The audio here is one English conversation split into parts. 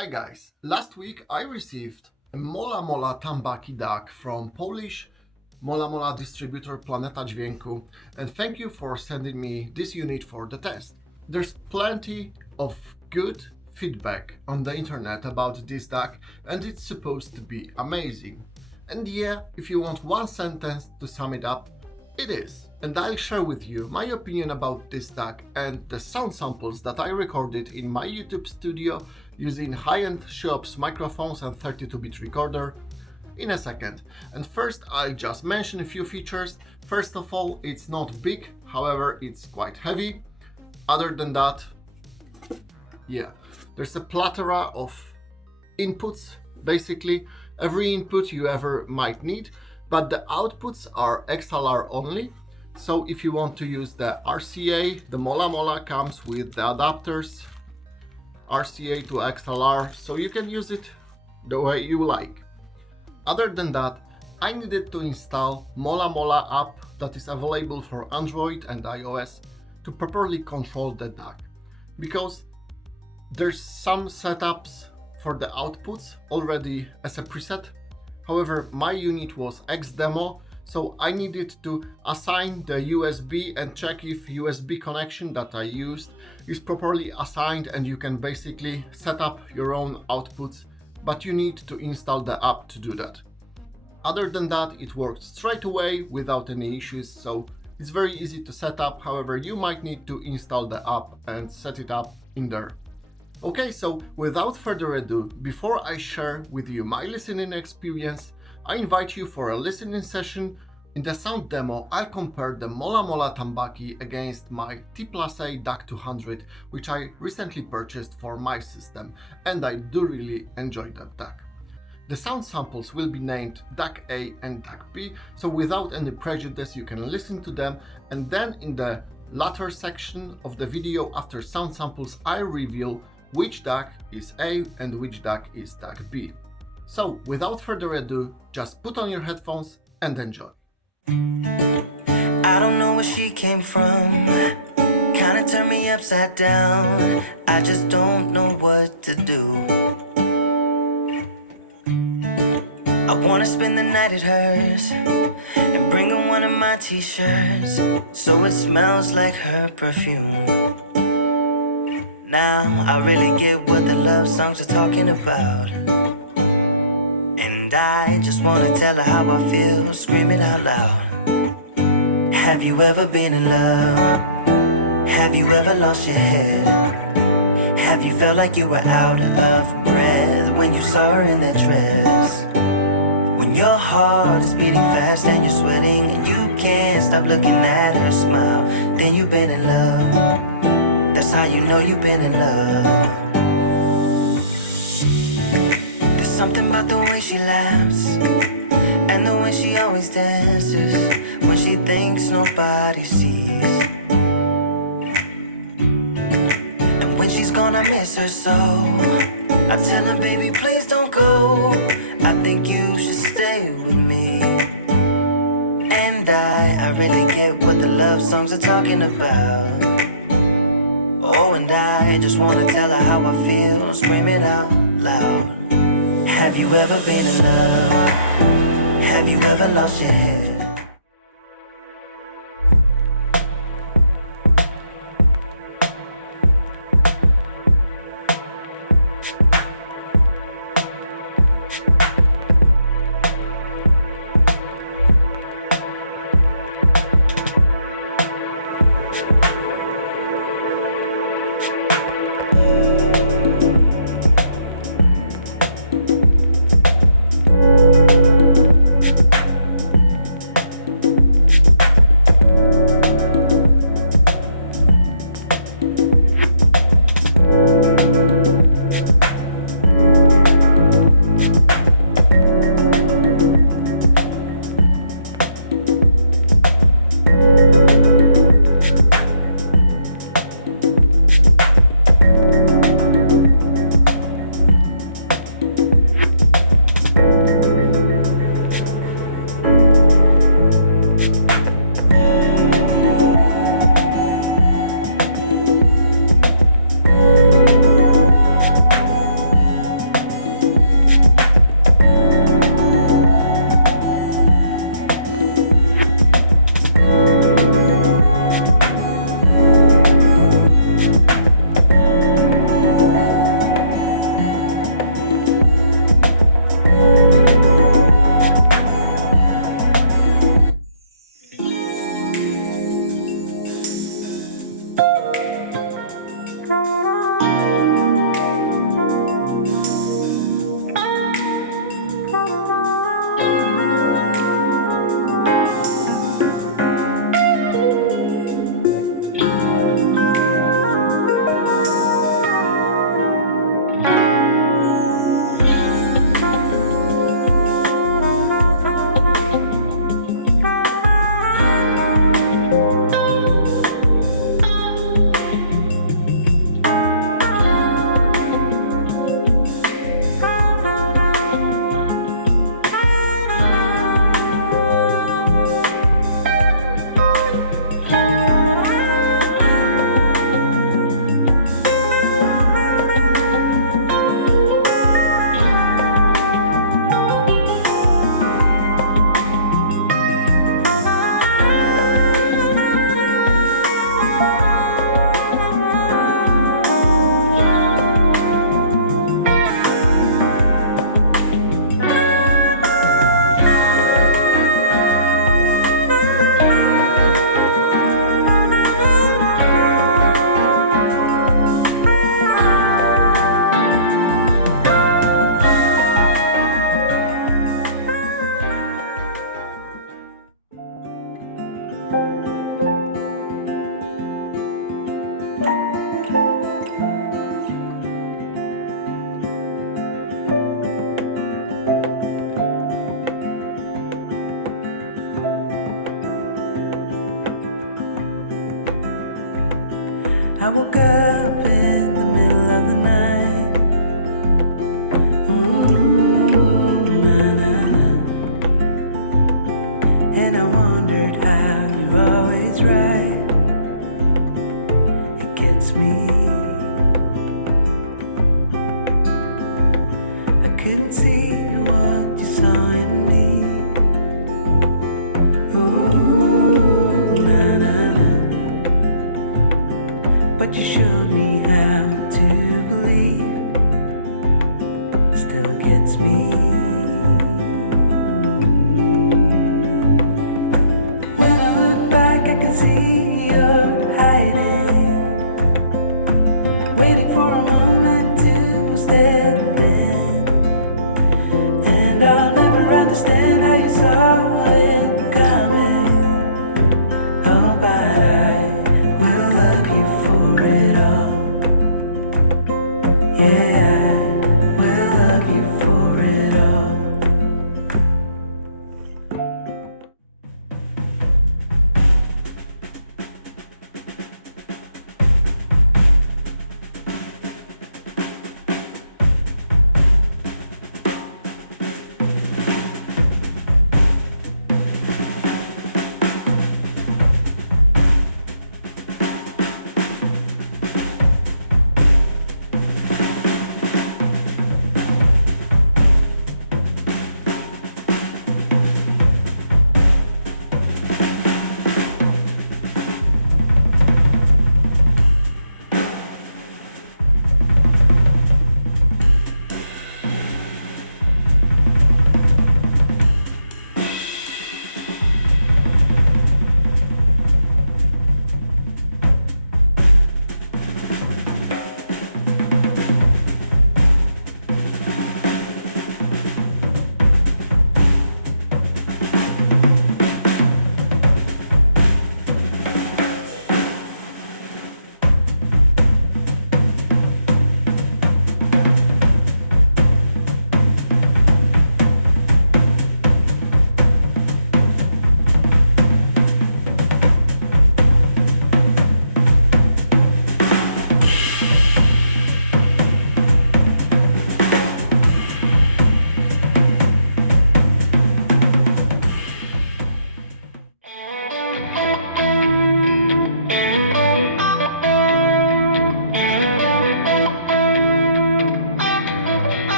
Hi guys, last week I received a Mola Mola Tambaqui DAC from Polish Mola Mola distributor Planeta Dźwięku, and thank you for sending me this unit for the test. There's plenty of good feedback on the internet about this DAC and it's supposed to be amazing. And yeah, if you want one sentence to sum it up, it is. And I'll share with you my opinion about this DAC and the sound samples that I recorded in my YouTube studio using high-end Opamps microphones and 32-bit recorder in a second. And first I'll just mention a few features. First of all, it's not big, however it's quite heavy. Other than that, yeah, there's a plethora of inputs, basically every input you ever might need, but the outputs are XLR only. So if you want to use the RCA, the Mola Mola comes with the adapters RCA to XLR, so you can use it the way you like. Other than that, I needed to install Mola Mola app that is available for Android and iOS to properly control the DAC, because there's some setups for the outputs already as a preset. However, my unit was X-Demo, so I needed to assign the USB and check if USB connection that I used is properly assigned, and you can basically set up your own outputs, but you need to install the app to do that. Other than that, it worked straight away without any issues, so it's very easy to set up. However, you might need to install the app and set it up in there. Okay, so without further ado, before I share with you my listening experience, I invite you for a listening session. In the sound demo, I'll compare the Mola Mola Tambaqui against my T+A DAC 200, which I recently purchased for my system, and I do really enjoy that DAC. The sound samples will be named DAC A and DAC B, so without any prejudice you can listen to them, and then in the latter section of the video after sound samples I reveal which DAC is A and which DAC is DAC B. So without further ado, just put on your headphones and enjoy. I don't know where she came from, kinda turned me upside down. I just don't know what to do. I wanna spend the night at hers and bring her one of my t-shirts so it smells like her perfume. Now I really get what the love songs are talking about, and I just wanna tell her how I feel, scream it out loud. Have you ever been in love? Have you ever lost your head? Have you felt like you were out of breath when you saw her in that dress? When your heart is beating fast and you're sweating and you can't stop looking at her smile, then you've been in love. That's how you know you've been in love. There's something about the way she laughs and the way she always dances when she thinks nobody sees. And when she's gone I miss her so. I tell her, baby, please don't go, I think you should stay with me. And I really get what the love songs are talking about. Oh, and I just wanna tell her how I feel, scream it out loud. Have you ever been in love? Have you ever lost your head?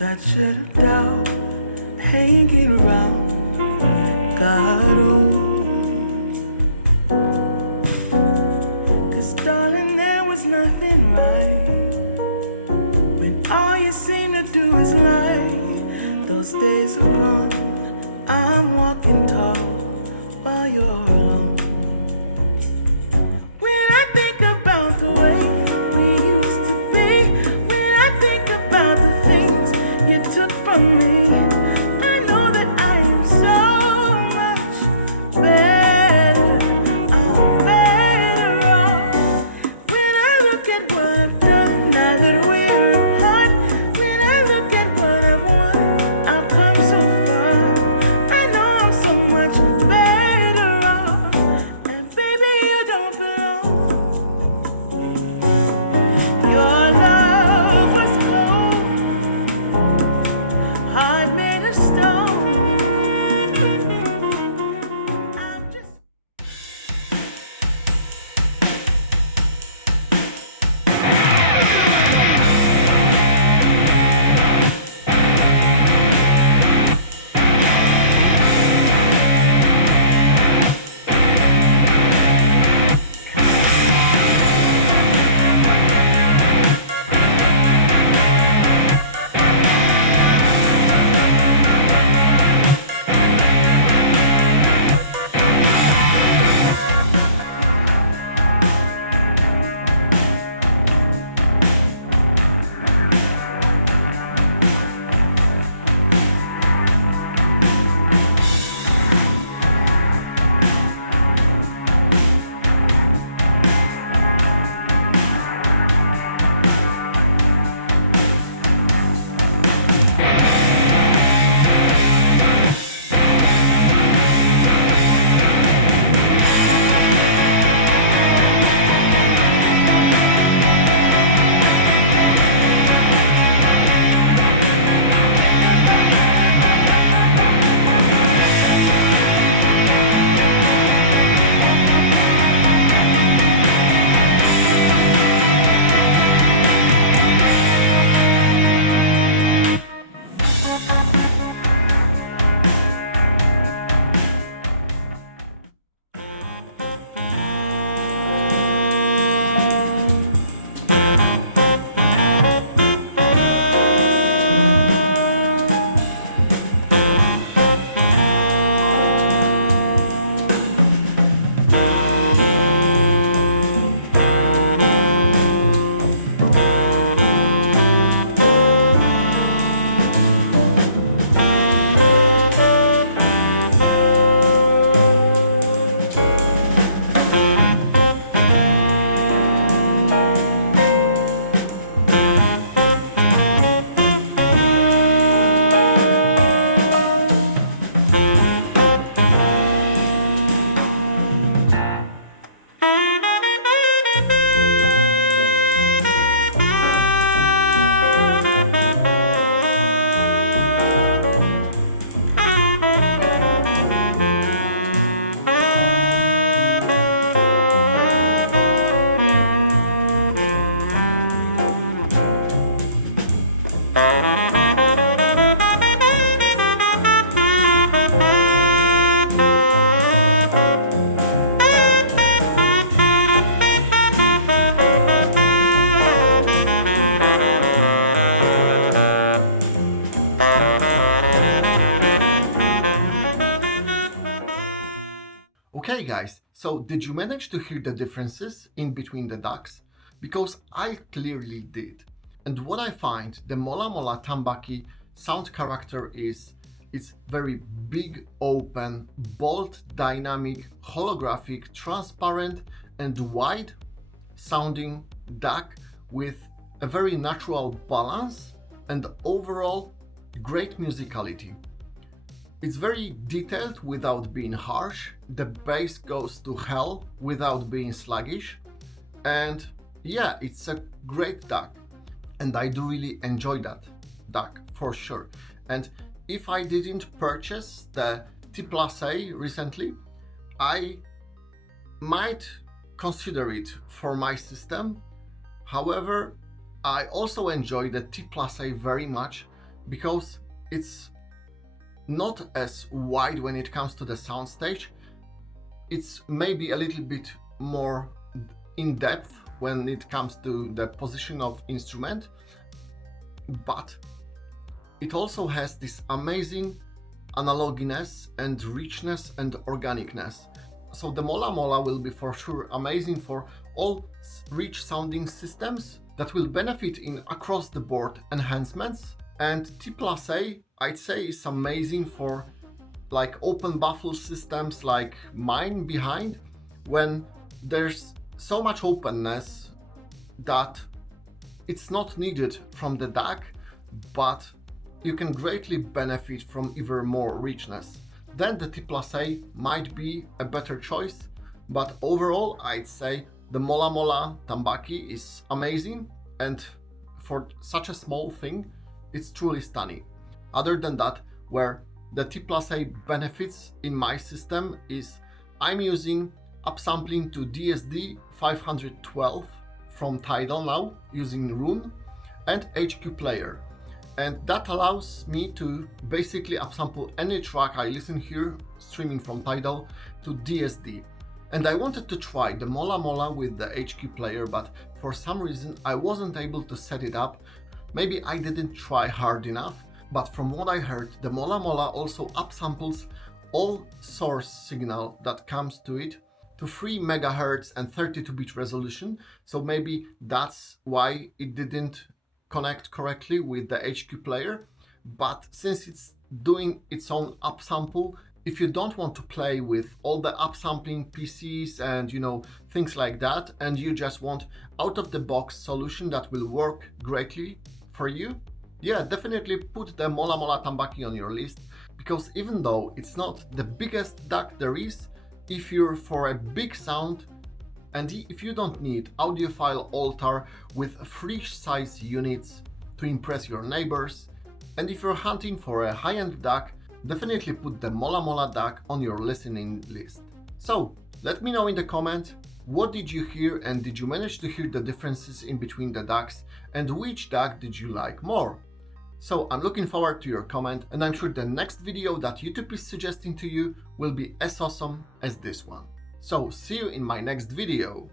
that shadow doubt hanging around. God, cause darling, there was nothing right when all you seem to do is lie. Those days are gone. I'm walking tall while you're alone. When I think about the way we used to be, when I think about the things you took from me, I know that I am so much better. I'm better off. When I look at what I've done, now that we're apart, when I look at what I want, I've come so far. I know I'm so much better off. And baby, you don't belong. Your love was cold, heart made of stone. I'm just Okay guys, so did you manage to hear the differences in between the DACs? Because I clearly did. And what I find, the Mola Mola Tambaqui sound character is it's very big, open, bold, dynamic, holographic, transparent and wide sounding DAC with a very natural balance and overall great musicality. It's very detailed without being harsh, the bass goes to hell without being sluggish, and yeah, it's a great DAC, and I do really enjoy that DAC for sure. And if I didn't purchase the T+A recently, I might consider it for my system. However, I also enjoy the T+A very much because it's not as wide when it comes to the soundstage. It's maybe a little bit more in depth when it comes to the position of instrument, but it also has this amazing analoginess and richness and organicness. So the Mola Mola will be for sure amazing for all rich sounding systems that will benefit in across the board enhancements. And T+A, I'd say, is amazing for like open baffle systems like mine behind, when there's so much openness that it's not needed from the DAC, but you can greatly benefit from even more richness. Then the T+A might be a better choice, but overall I'd say the Mola Mola Tambaqui is amazing, and for such a small thing it's truly stunning. Other than that, where the T+A benefits in my system is I'm using upsampling to DSD 512 from Tidal now using Rune and HQ Player, and that allows me to basically upsample any track I listen here streaming from Tidal to DSD. And I wanted to try the Mola Mola with the HQ Player, but for some reason I wasn't able to set it up. Maybe I didn't try hard enough, but from what I heard, the Mola Mola also upsamples all source signal that comes to it to 3 MHz and 32-bit resolution, so maybe that's why it didn't connect correctly with the HQ Player. But since it's doing its own upsample, if you don't want to play with all the upsampling PCs and things like that, and you just want out-of-the-box solution that will work greatly for you, yeah, definitely put the Mola Mola Tambaqui on your list, because even though it's not the biggest DAC there is, if you're for a big sound and if you don't need audiophile altar with free size units to impress your neighbors, and if you're hunting for a high-end DAC, definitely put the Mola Mola DAC on your listening list. So let me know in the comment, what did you hear, and did you manage to hear the differences in between the DACs, and which DAC did you like more? So I'm looking forward to your comment, and I'm sure the next video that YouTube is suggesting to you will be as awesome as this one. So see you in my next video.